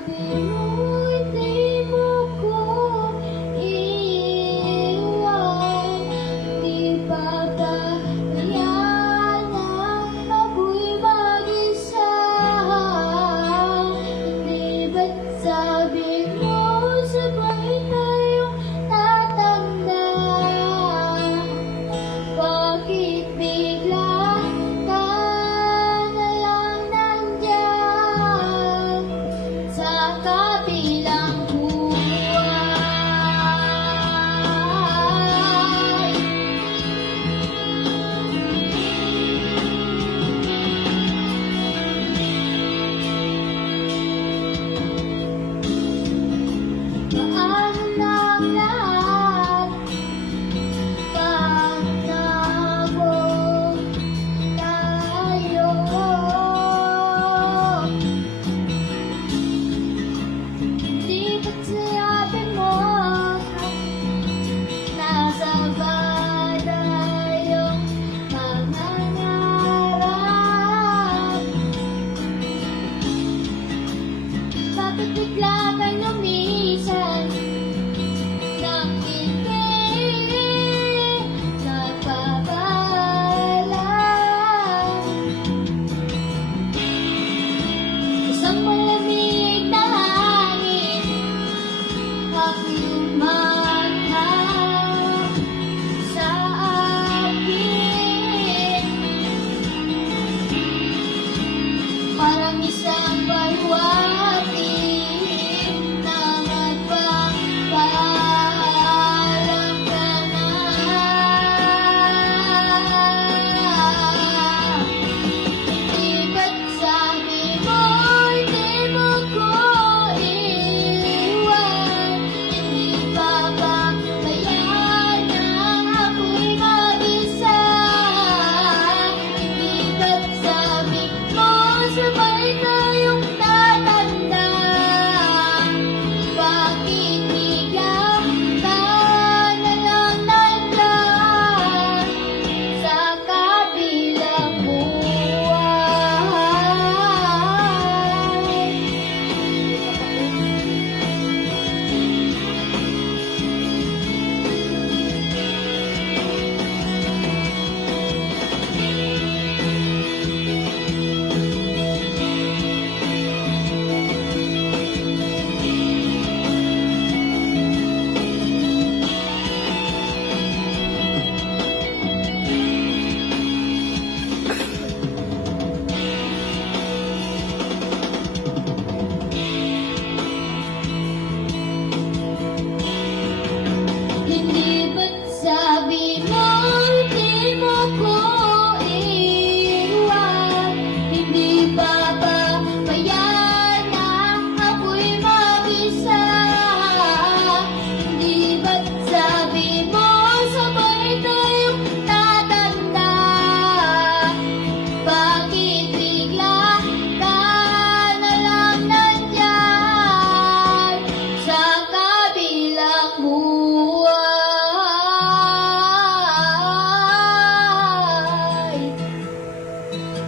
sabi mo'y di mo ko iiwan. Di ba kaya na ako'y mag-isa? Di ba't sabi mo sabay tayong tatanda? Bakit bigla ka na lang nandyan sa kabilang buhay? Paano na ang lahat pag nabog tayo? Di ba't sabi mo nasabay tayong mangangarap? Bakit bigla kang lumisan nang hindi nagpapaalam? Isang malamig na hangin ang lumaghap sa akin, parang isang balwan